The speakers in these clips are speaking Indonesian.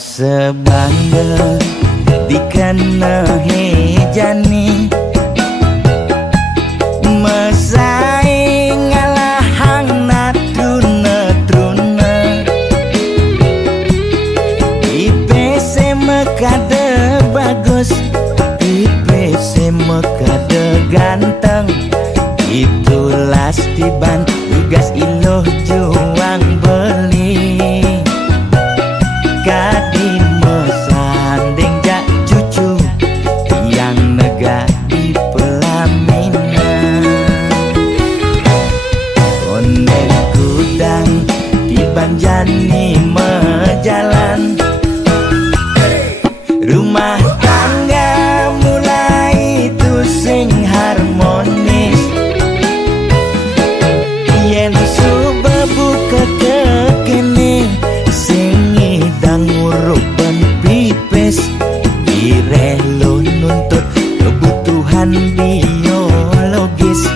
sebangga dikena hejani mesaing ngalahang natruna-truna IPC mekade bagus IPC mekade ganteng itulah tiban tugas iloh juang beli kadi mesanding jak cucu yang nega di pelaminan onden kudang di banjani mejalan rumah tangga mulai tusing harmonis yen subebu kekene sing idang nguruk ban pipis direlo nuntut kebutuhan biologis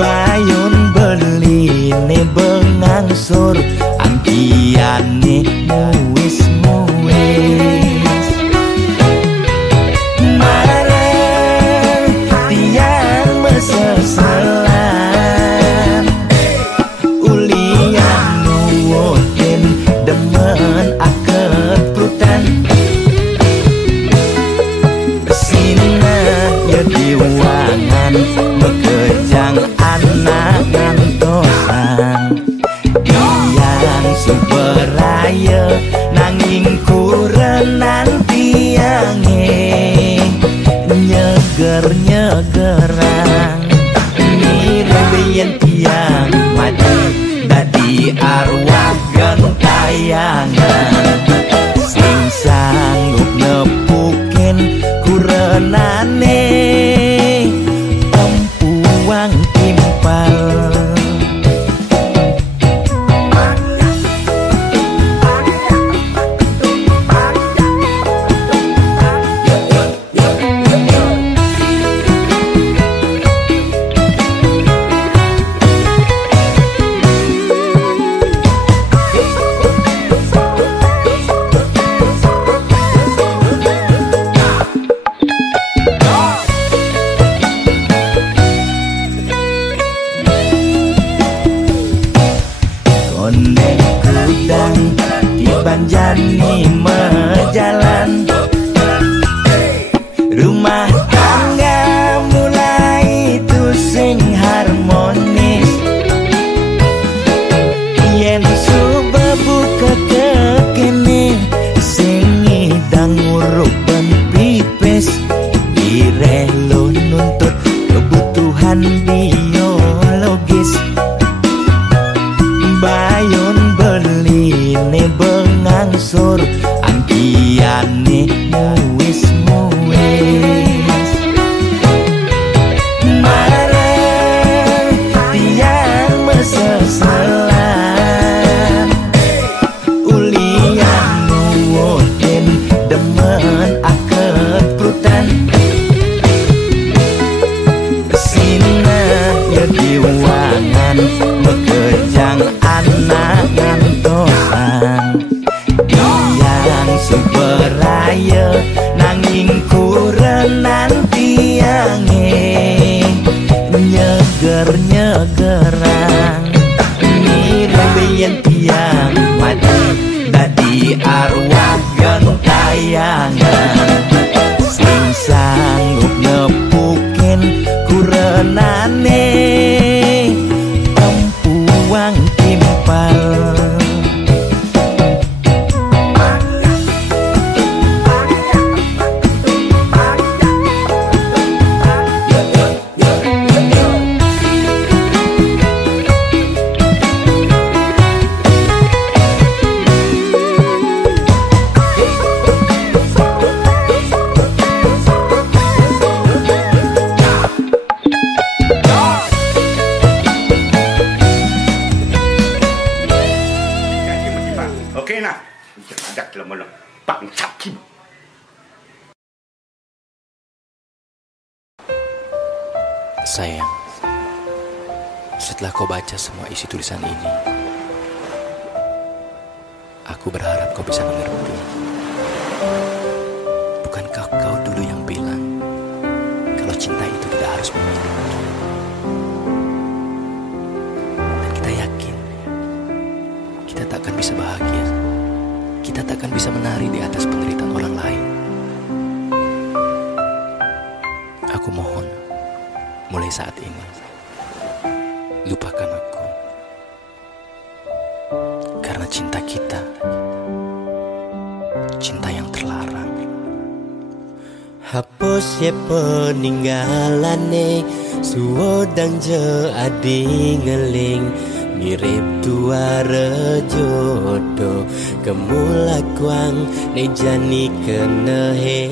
bayon beli ne bengangsur angkiane muis marah tiang meseselan ulian nuwotin demen akep prutan sina ya diwangan bekejang anak ngantosan yang suberaya nanging kurenan tiange nyeger-nyegerang mirembeyen tiang mati dadi arwah gentayangan sing sanggup nepukin kurenane empuang timpal ondeng kudang di banjani mejalan rumah tangga mulai tusing harmonis yen subebu kekene sing idang nguruk ban pipis direlo nuntut kebutuhan biologis bayon beli ne bengangsur angkiane muis marah tiang meseselan ulian nuwotin demen akep prutan sina ya diwangan bekejang anak ngantosan yang suberaya nanging kurenan tiange nyeger-nyegerang mirembeyen tiang mati dadi arwah gentayangan sing sanggup nepukin kurenane empuang timpal Sayang, setelah kau baca semua isi tulisan ini, aku Aku berharap kau bisa mengerti. Bukankah kau dulu yang bilang kalau cinta itu tidak harus memiliki? Dan kita yakin kita takkan bisa bahagia, kita takkan bisa menari di atas penderitaan orang lain. Aku mohon, mulai saat ini, lupakan aku. Karena cinta kita, cinta yang terlarang. Hapus ye peninggalane, suwodang je adi ngeling. Mirip tuara jodoh, kemulakwang nejani kenehe.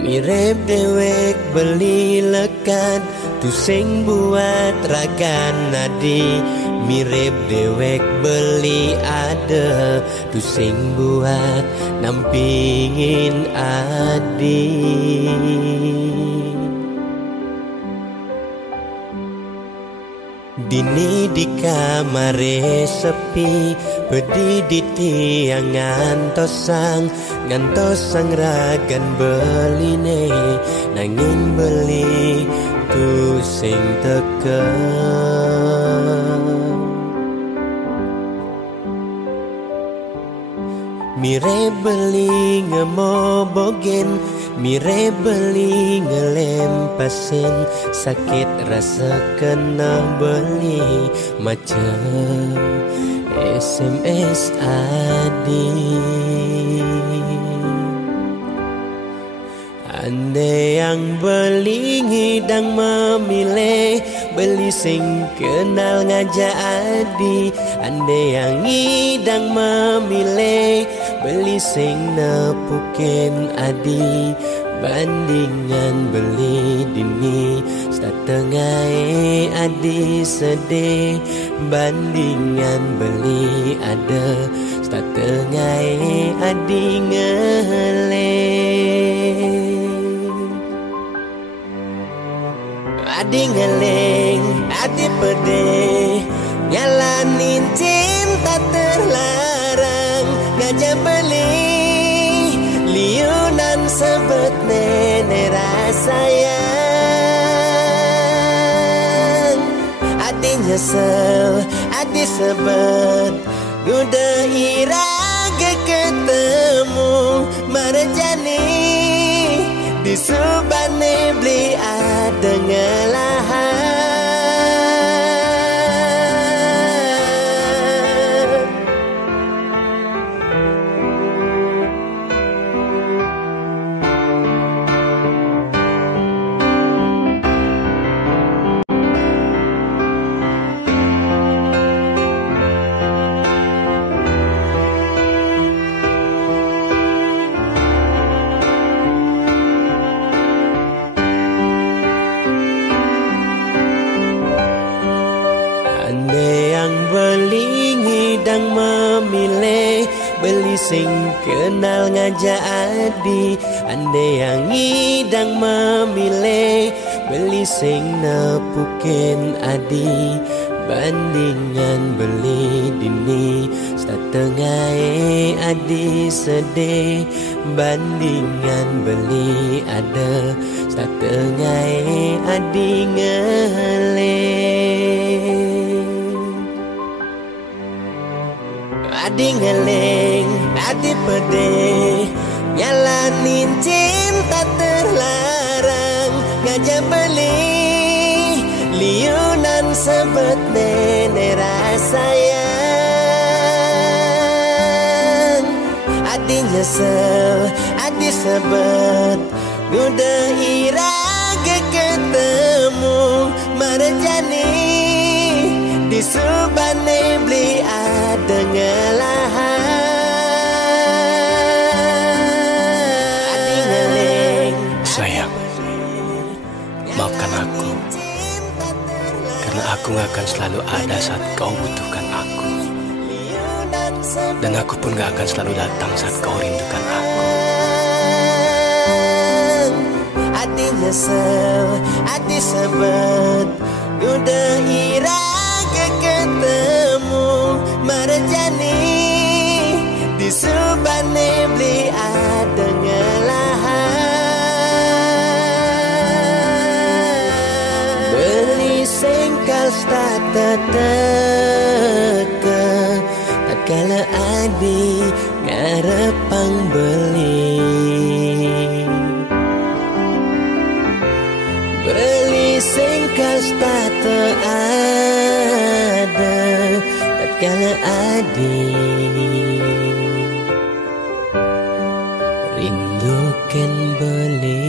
Mirip dewek beli lekat, tu sing buat ragan nadi. Mirip dewek beli ada, tu sing buat nampingin adi. Dini di kamare sepi, pedih di tiang ngantosang ragan beline, nanging beli tu sing teken. Mire beli ngemobogen, mire beli ngelempasin, sakit rasa kena beli macam SMS adi. Andai yang beli ngidang memilih, beli sing kenal ngajak adi. Andai yang ngidang memilih, beli sing nepukin adi. Bandingan beli dini, setengah adi sedih. Bandingan beli ada, setengah adi ngeleng. Adi ngeleng, adi pedih, jalanin cinta terlarang. Ngajak beli liunan sebet nenek rasayang. Adi nyesel, adi sebet, udah iraga ketemu marjani. Di subane beli ada ngelahan. Ngidang memilih, beli sing kenal ngajak adi. Andai yang ngidang memilih, beli sing nepukin adi. Bandingan beli dini, setengah adi sedih. Bandingan beli ada, setengah adi ngeleng. Adi ngeleng, adi pedih, jalanin cinta terlarang. Ngajak beli liunan sebet nenek rasayang. Adi nyesel, adi sebet, udah iraga ketemu marjani. Di subane beli ada ngelahan. Adi ngeleng, sayang, maafkan aku, karena aku gak akan selalu ada saat kau butuhkan aku. Dan aku pun gak akan selalu datang saat kau rindukan aku. Adi nyesel, adi sebet, udah irage ketemu marjani di subane beli ada ngelahan beli sengkal stata teka tatkala adi ngarepang beli sengkal stata ada tatkala adi rindukan beli.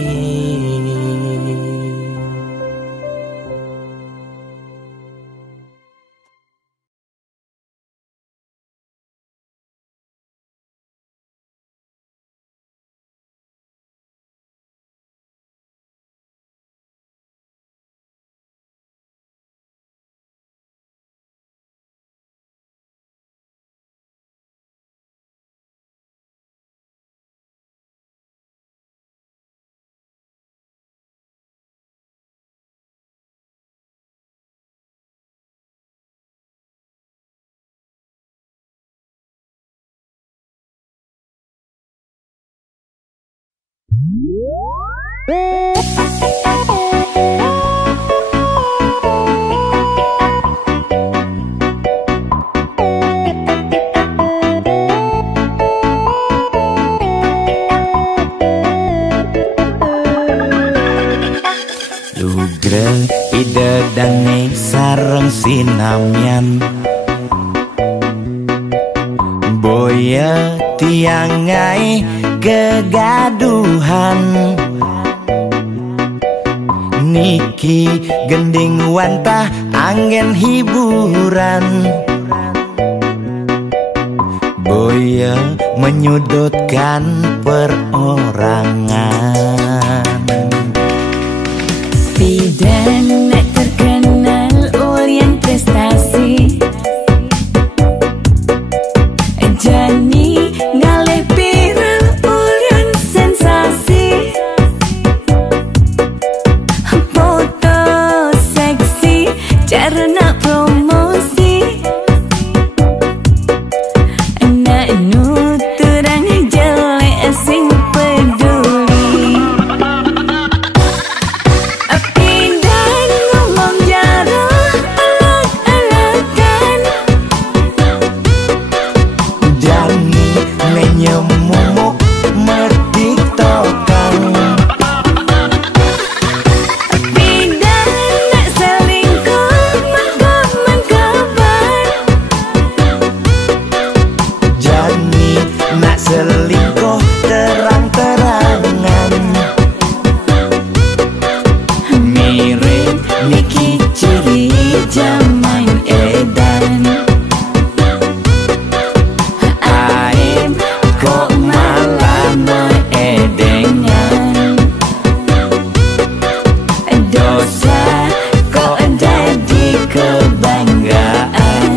Lugreng ide dangeng sareng sinamyan boya tiangai kegaduhan niki gending wantah angin hiburan boya menyudutkan perorangan bidan terkenal Orient prestasi Jani ngalih viral Orient sensasi foto seksi cara nak promosi nak nuturang jelek sing peduli pindah ngomong jarah alak-alakan Jani menyemumuk mertiktokan pindah nak selingkuh mengkabar Jani nak selingkuh terang-terangan mirip Niki ciri zaman edan aib kok malah meedengan dosa kok jadi kebanggaan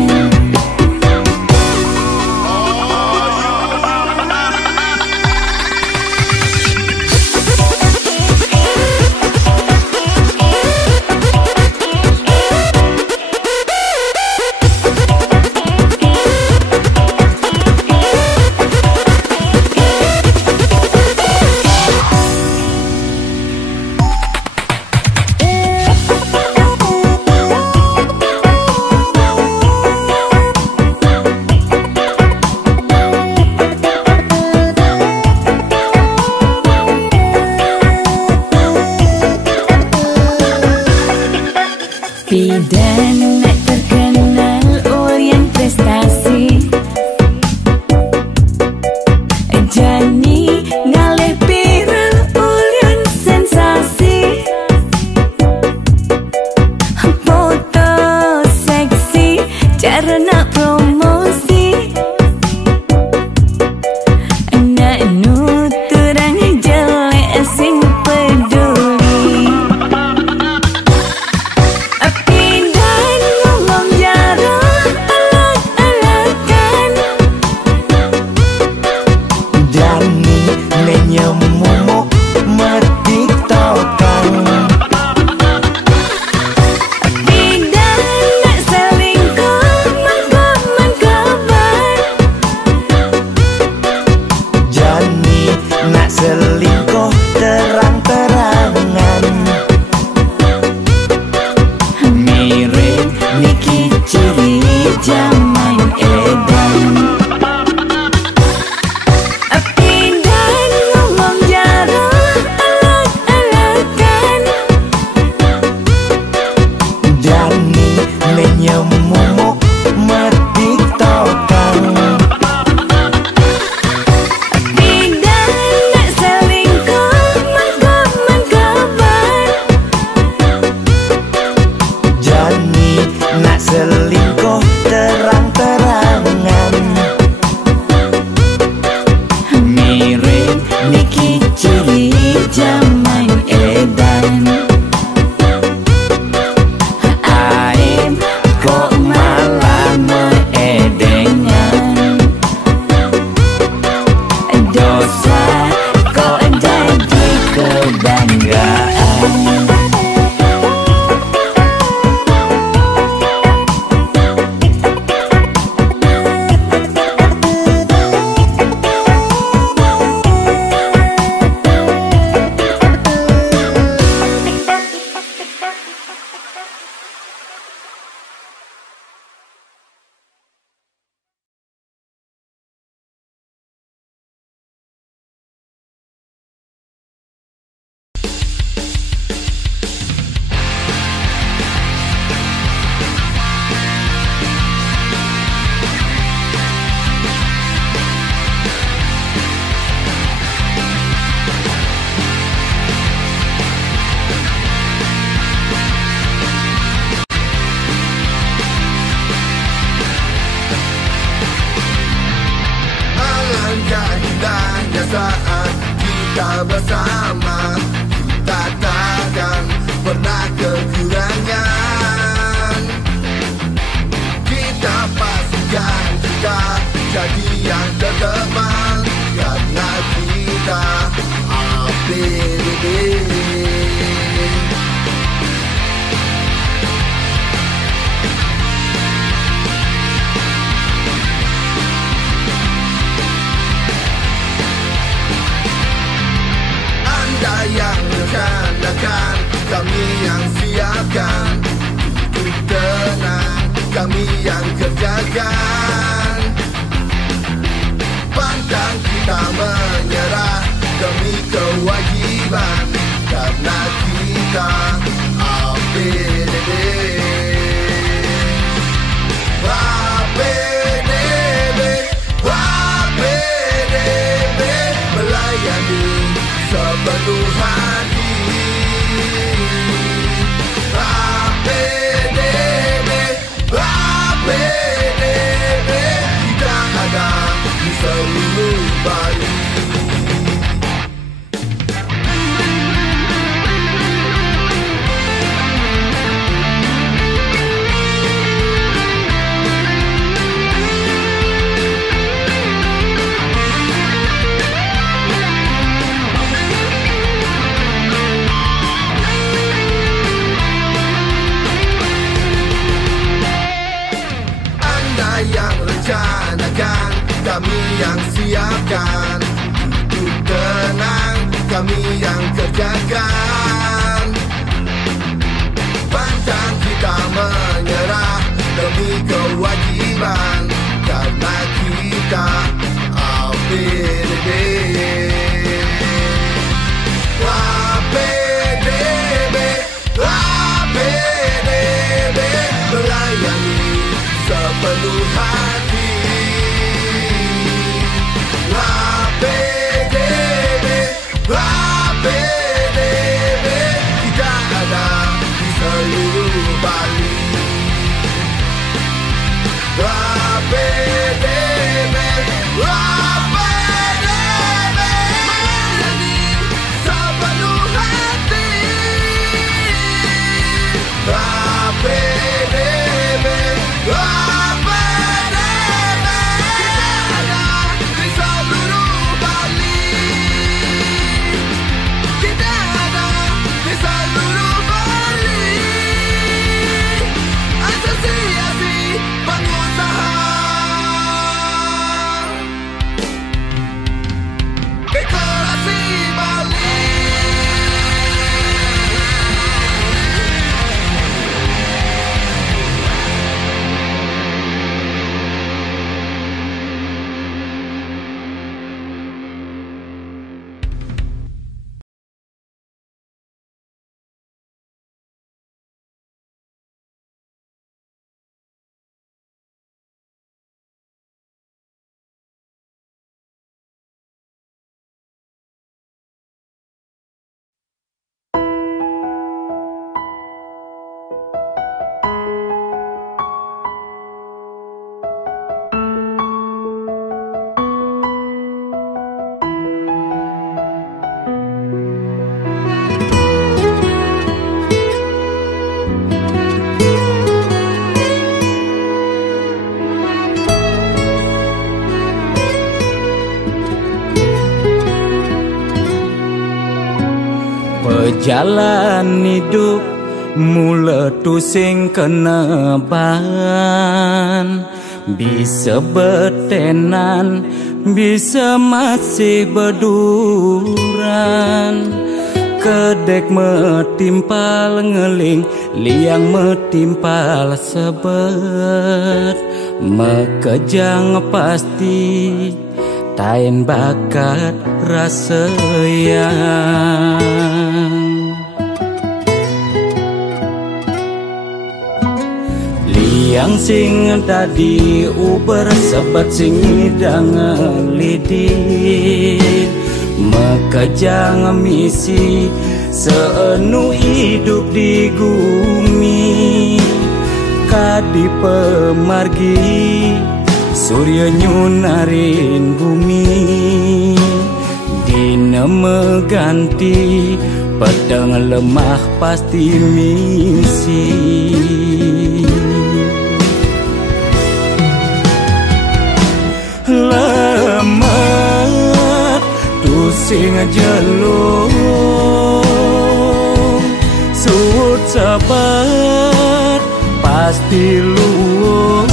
bidan terkenal Orient prestasi Jani ngalih viral Orient sensasi foto seksi cara nak promosi nak nuturang jelek sing peduli pindah nyemumuk metik tokang. Tidak nak selingkuh mangkap-mangkapan. Jani nak selingkuh terang-terangan. Mirip Niki ciri zaman edan. Aib kok malah meedengan. Dosa kok jadi kebanggaan. Alangkah indahnya saat kita bersama, kita takkan pernah kekurangan. Kita pastikan kita jadi yang terdepan, karena kita APDB. Anda yang rencanakan, kami yang siapkan. Hidup tenang, kami yang kerjakan. Pantang kita menyerah demi kewajiban, karena kita APDB. APDB, APDB, melayani sepenuh hati. APDB, APDB, kita ada di seluruh Bali. Yang rencanakan, kami yang siapkan. Hidup tenang, kami yang kerjakan. Pantang kita menyerah demi kewajiban, karena kita APDB. APDB, APDB, melayani sepenuh hati. APDB, APDB, kita ada di seluruh Bali. APDB, APDB, sepenuh hati. APDB, jalan hidup meletu sing keneban, bisa betenan, bisa masih berduran. Kedek metimpal ngeling, liang metimpal sebet. Mekejang pasti, tain bakat rasa yang. Liang sing tadi uber sebat sing idang lidit. Mekejang misi seenu hidup di bumi. Kadi pemargi surya nyunarin bumi. Dina meganti pedang lemah pasti misi. Lemah tusing jelung, suut sabar pasti luung.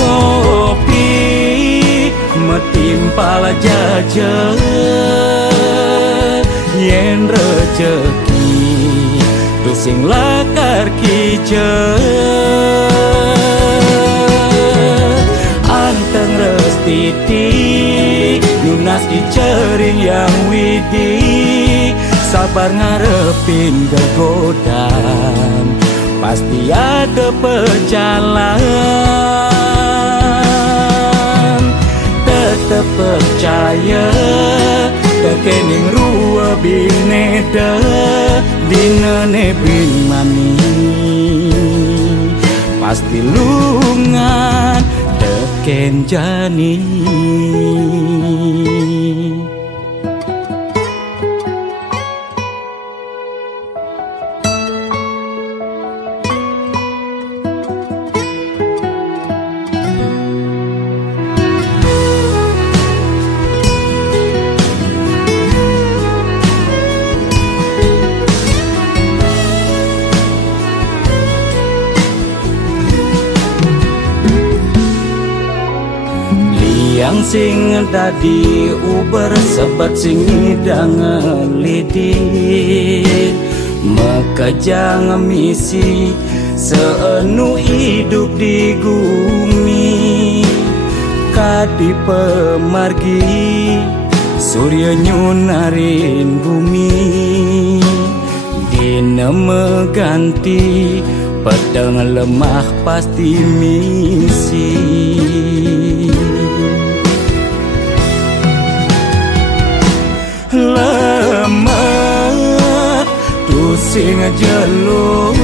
Kopi metimpal jajan, yen rejeki tusing lakar kijen. Anteng restiti lunas dicering yang widi. Sabar ngarepin gegodan, pasti ada pejalan. Tetep percaya kekening rua bineda dina nebin mani. Pasti lungan teken jani. Yang sing tadi uber sebat sing idang lidit. Mekejang misi seenu hidup di bumi. Kadi pemargi surya nyunarin bumi. Dina meganti pedang lemah pasti misi. Lemah tusing jelung,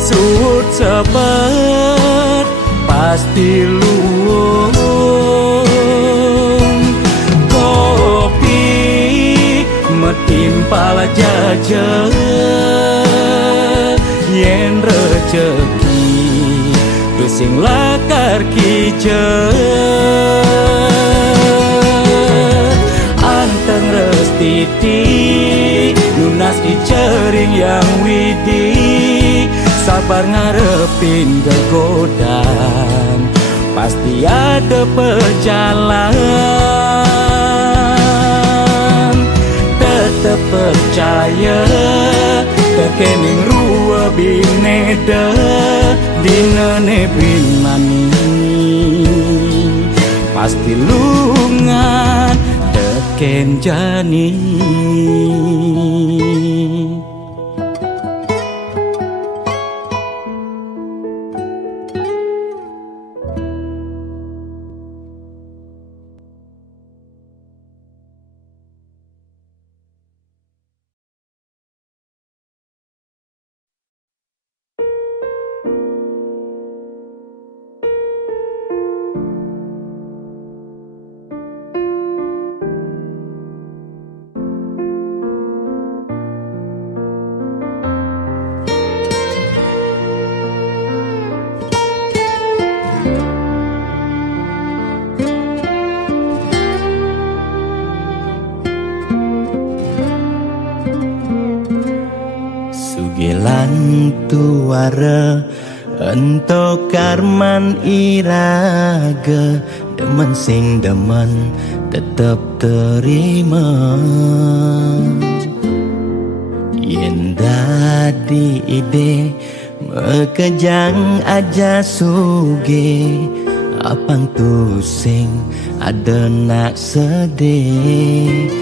suut sabar pasti luung. Kopi metimpal jajan, yen rejeki tusing lakar kijen. Anteng restiti lunas dicering yang widi. Sabar ngarepin gegodan, pasti ada pejalan. Tetep percaya kekening rua bineda dina nebin mani. Pasti lungan teken jani. Sugelan tuara ento karman iraga, demen sing demen tetep terima. Yen dadi ide mekejang aja suge, apang tu sing ada nak sedih.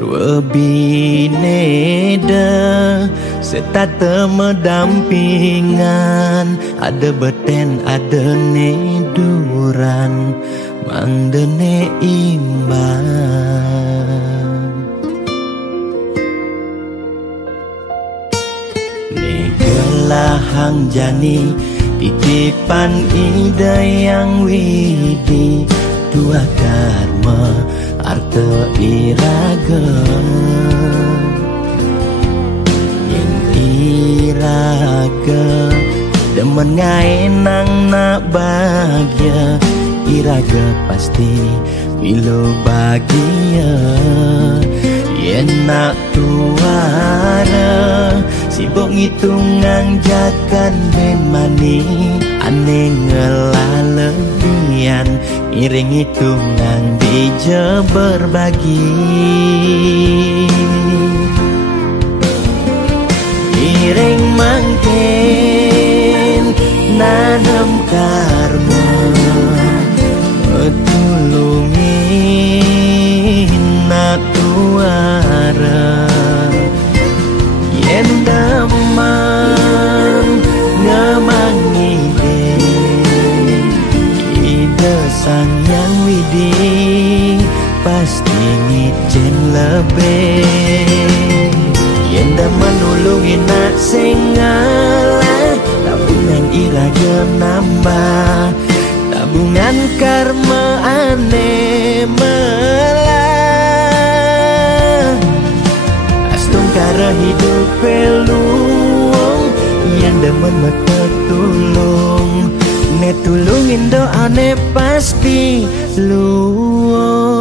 Dua bineda serta temedampingan, ada beten ada neduran, mangdene imbang. Negelahang jani titipan ida yang widi, dua karma arta iraga. Yang iraga demen ngaenang nak bahagia, iraga pasti milo bahagia. Yen nak tuara sibuk ngitungan jakan ben mani, ane ngelalebian iring hitungan bija berbagi. Iring mangken nanam karma, tulungin nak tuara. Yen damang ngemangi ide sang yang widi, pasti ngicen lebih. Yen daman nulungin nak sing ngalah, tabungan iraga nambah, tabungan karma ane melah. Astung kara hidup peluang, yang demen mata tulung, ne tulungin doane pasti luang.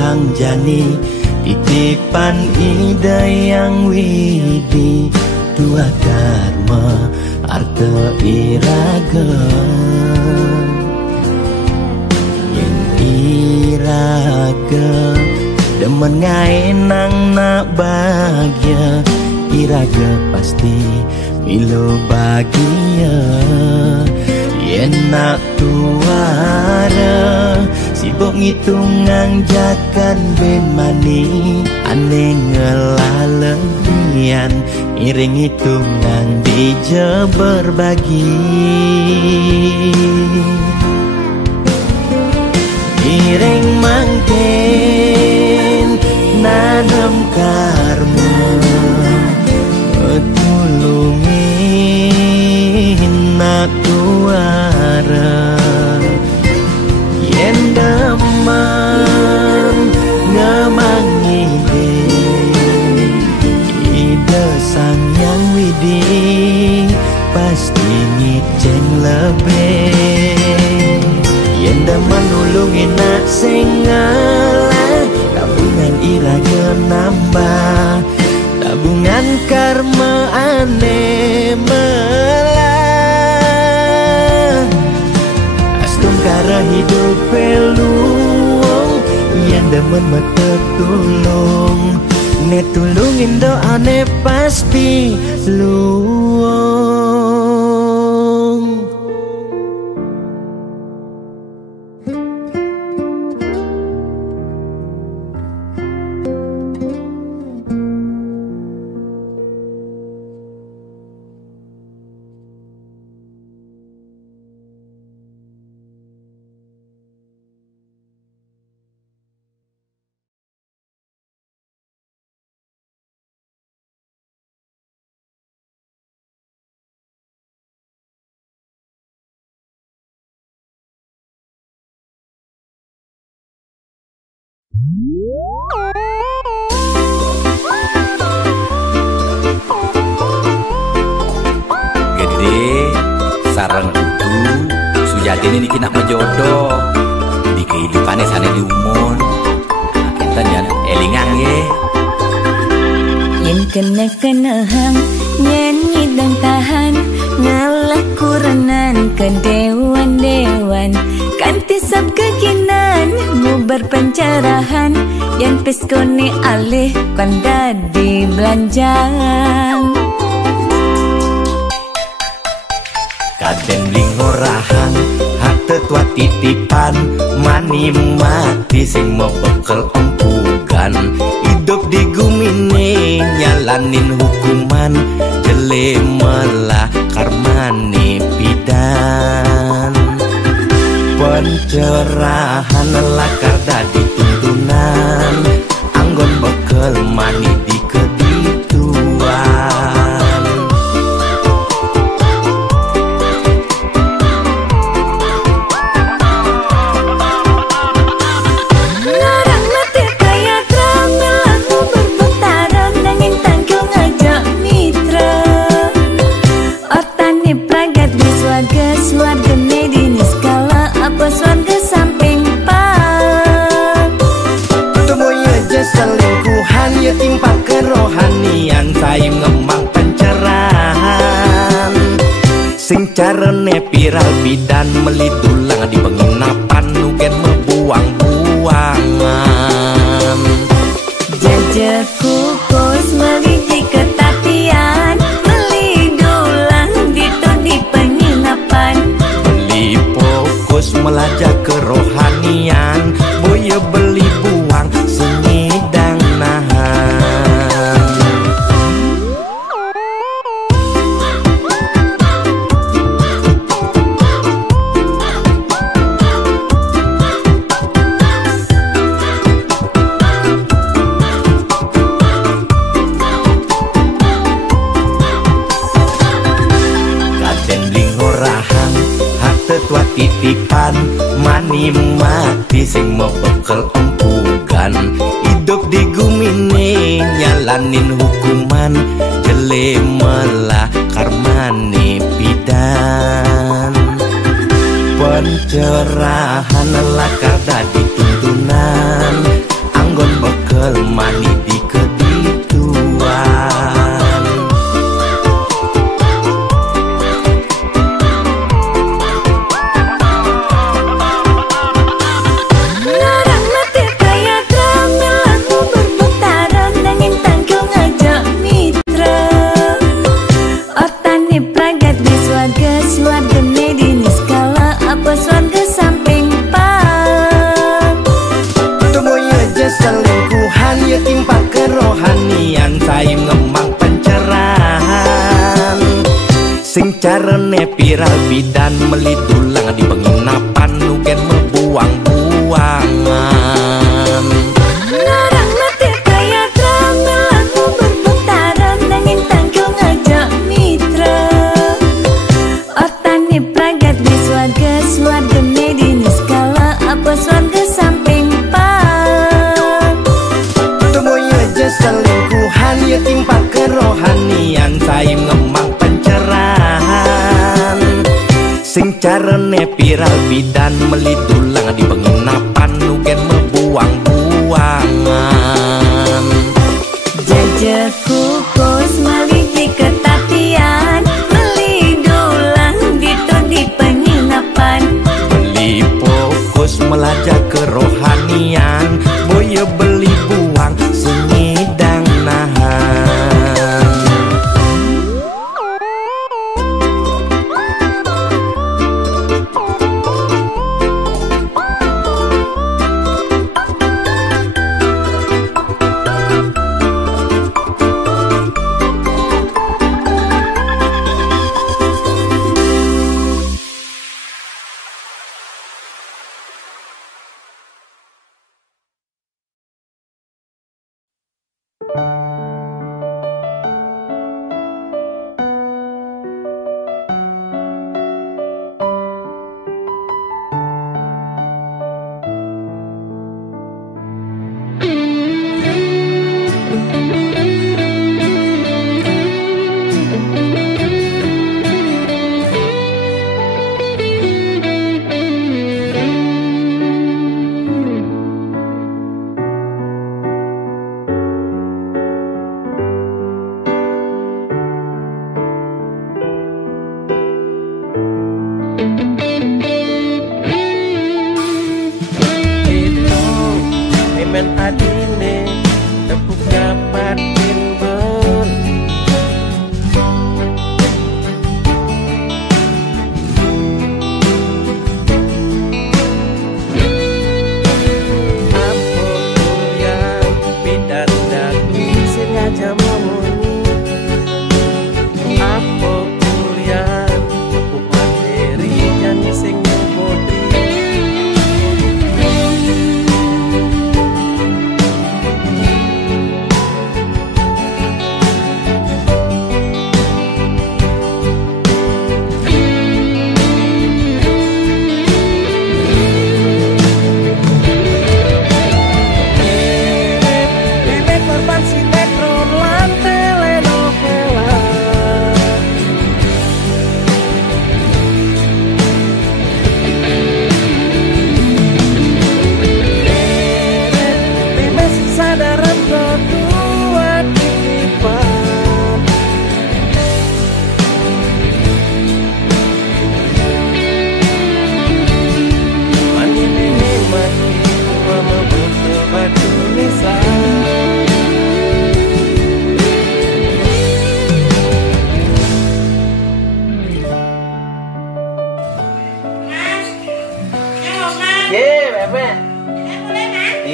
Hang jani titipan ida yang widi, dua karma arta iraga. Yen iraga demen ngaenang nak bahagia, iraga pasti milo bahagia. Yen nak tuara sibuk ngitungan jakan ben mani, ane ngelalebian iring hitungan bija berbagi. Iring mangken nanam karma, tulungin nak tuara. Yen damang ngemangi ide sang yang widi, pasti ngicen lebih. Yen daman nulungin nak sing ngalah, tabungan iraga nambah, tabungan karma ane melah. Astung kara hidup peluang, yang demen mata tulung, ne tulungin doane pasti luang. Gede sarang kudu sujatine niki nak menjodoh di kehidupannya sana di umur. Kita jangan elingan ye. Yen kena hang nyanyi dan tahan ngalah kurenan ke dewan-dewan kanti sab keginan mu berpencerahan yang peskone alih kanda di belanjang. Kaden lingorahang hate tua titipan mani mati sing mau bekel empugan hidup di gumine nyalanin hukuman jelemelah karmane pidan pencerahan lakar dadi tuntunan anggon bekel mani di kedituan. Timpa kerohanian saim ngemang pencerahan sing carane viral bidan melidulang di penginapan nugen mebuang-buangan Jajak kukus meliti ketapian melidulang ditu di penginapan beli fokus melajak kerohanian boya beli buang sengidang nahan. Tua titipan mani mati sing mau bekel empugan hidup di gumine nyalanin hukuman jelemelah karmane pidan pencerahan lakar dadi tuntunan anggon bekel mani di kedituan. Timpa kerohanian saim ngemang pencerahan sing carane viral bidan melidulang di penginapan nugen mebuang-buangan larang mati kaya drama lagu berputaran nanging tanggung ngajak mitra otane pragat di swarga medini skala apa swarga samping selingkuhan ya timpa kerohanian saim ngemang pencerahan sing carane viral bidan melidulang di penginapan nugen mebuang-buangan jajak kukus meliti ketapian melidulang ditu di penginapan beli fokus melajak kerohanian boya beli buang sengidang nahan. Men adine tepuk dapat timbul apa yang bidan daku sengaja memuni apa yang tepuk materi nyanyi sing nyebodi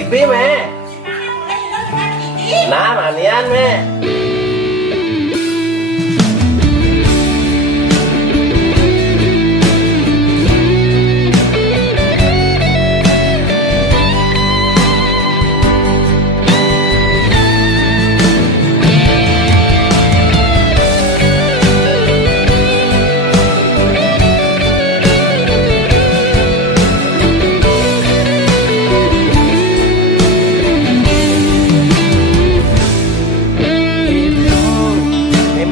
TV mẹ Nam Anian mẹ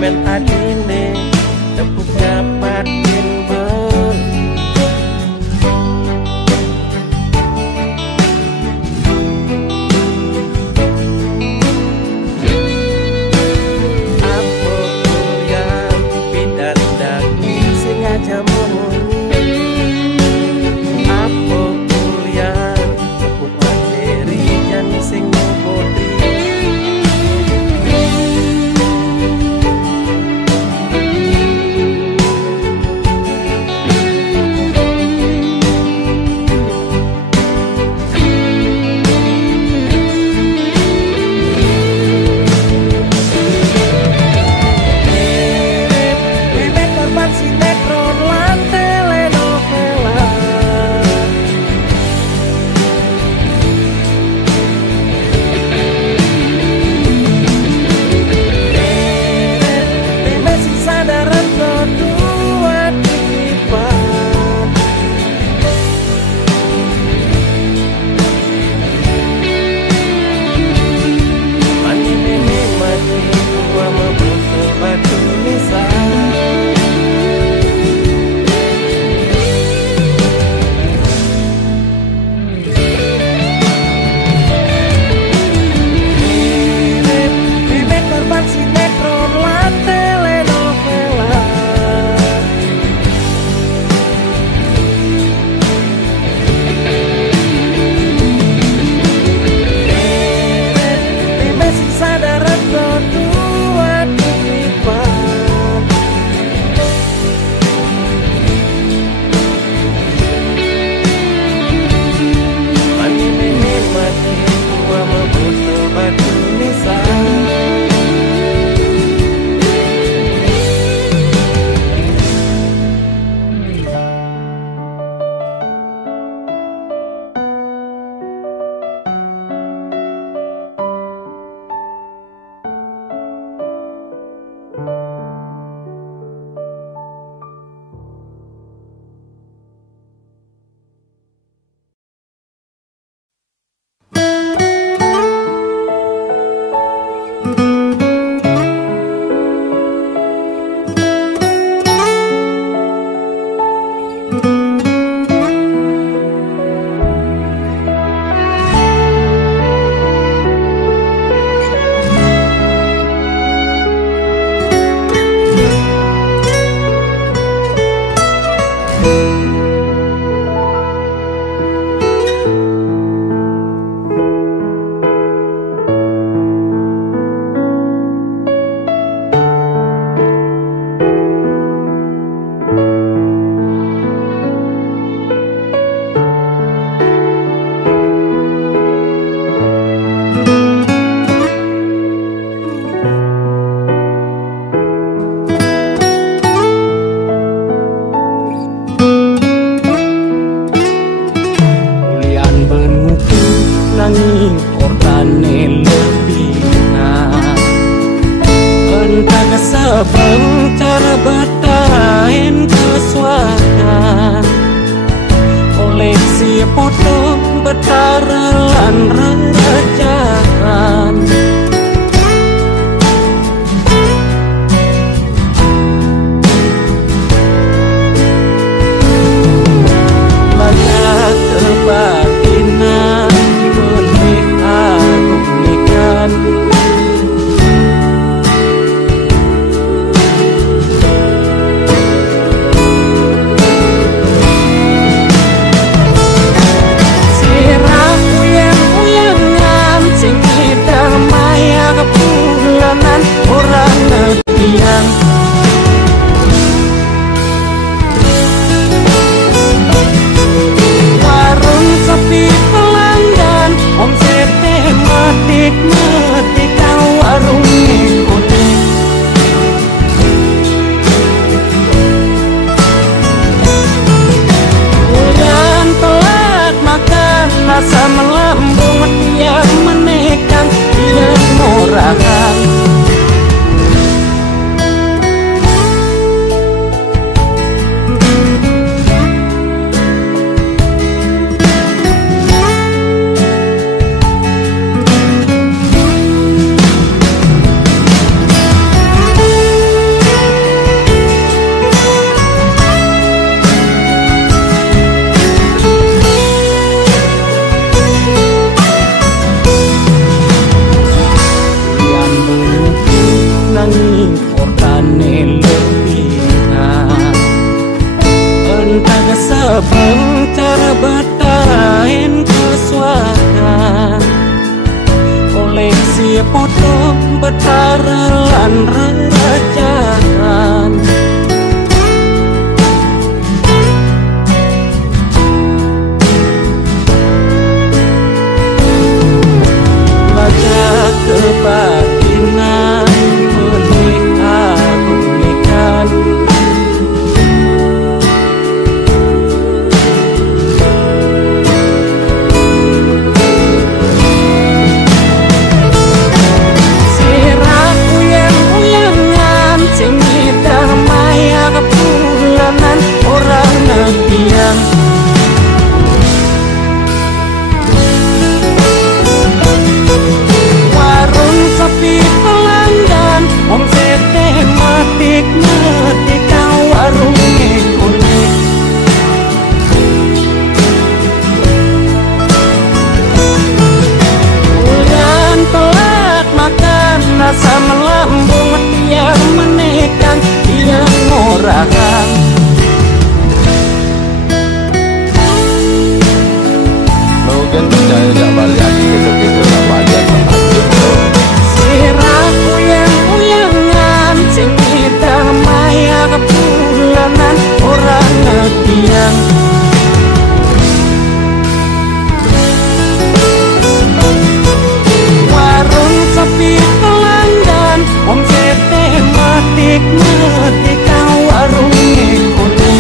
men adine tepuk dapat timbul apa yang bidan daku sengaja memuni apa yang tepuk materi nyanyi sing nyebodi entah kesebeng cara bertahan kesuatan koleksi foto betaran rengajakan banyak kebatinan boleh aku belikan orang netian warung sepi pelanggan omset tematik metika warung ikuti bulan telat makan rasa melambung tiang menekan tiang murahan sebeng cara bertahan kesuatan koleksi foto betaran rengajakan baca kebatinan boleh aku belikan orang netian warung sepi pelanggan omset tematik metika warung ikuti bulan telat makan rasa melambung tiang menekan tiang murahan Mungkin percaya gak balik gitu-gitu gak balik siraku yang uyangan sing damai kepulanan orang netian warung sepi pelanggan omset tematik metika warung ikuti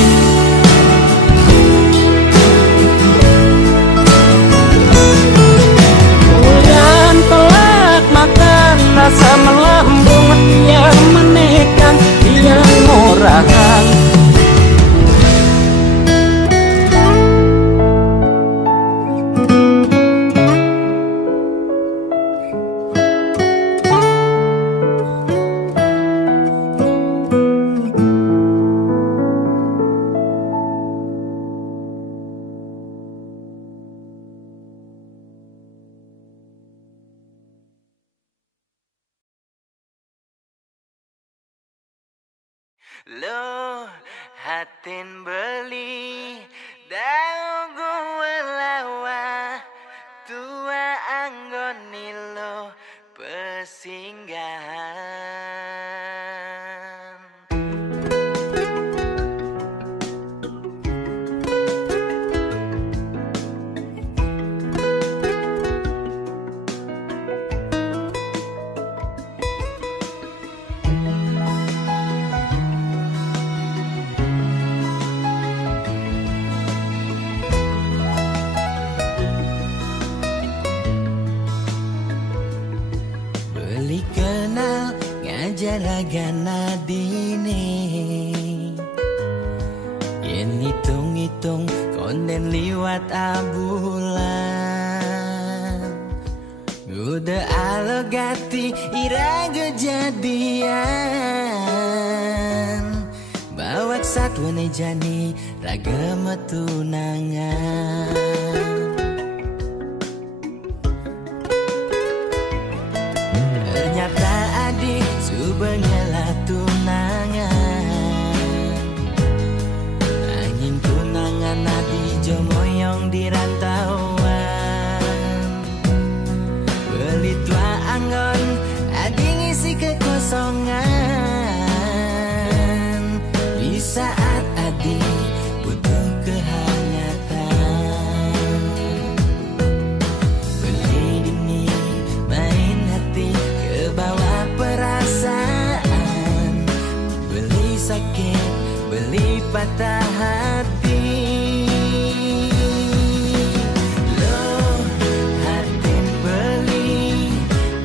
rasa melambung tiang menekan tiang murahan Lo hatin beli daun gue lawa tua anggoni lo pesinggahan Beli kenal gana dine. Yen hitung-hitung konden liwat abulan, udah alogati ira kejadian. Bawak satwa jani ragam tunangan. Ternyata adik subengela tunangan. Angin tunangan adi jomoyong di rantauan. Beli tua anggon adi ngisi kekosongan. Di saat adi butuh kehangatan, beli dini main hati ke bawah perasaan. Beli sakit, beli patah hati. Loh, hatin beli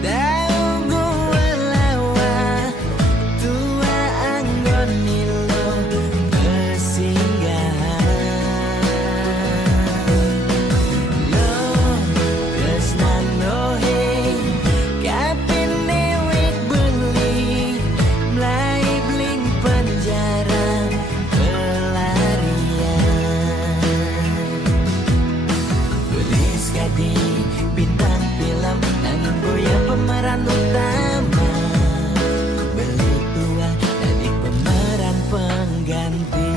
dau gua lawa. Tua anggon nilo kesinggahan. Loh, tresnan lohe kapin dewek beli. Mulai bling penjara pelarian. Beli sekadi bintang film angin boya pemeran utama. Beli tua adik pemeran pengganti.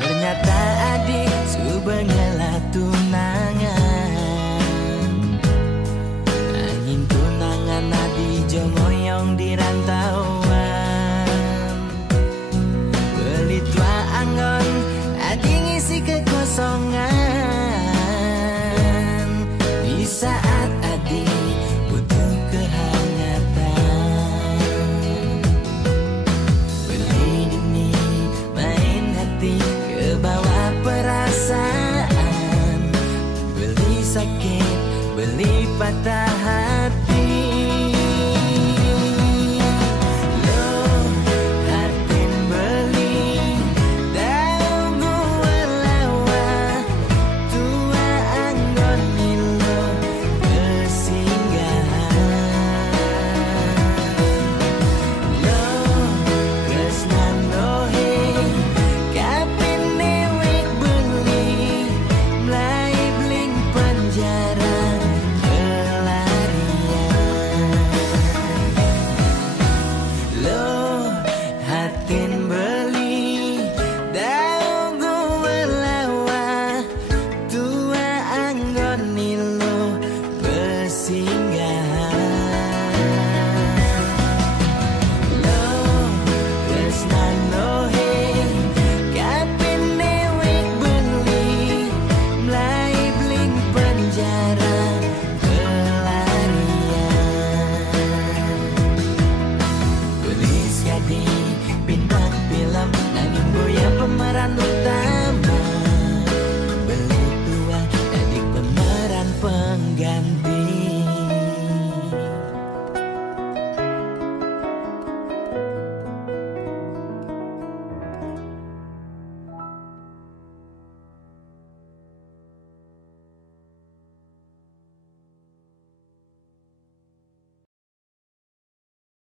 Ternyata adik subengela tunangan. Angin tunangan adi jomoyong di rantauan. Beli tua anggon adi ngisi kekosongan. Di saat adi butuh kehangatan, beli dini main hati ke bawah perasaan. Beli sakit, beli patah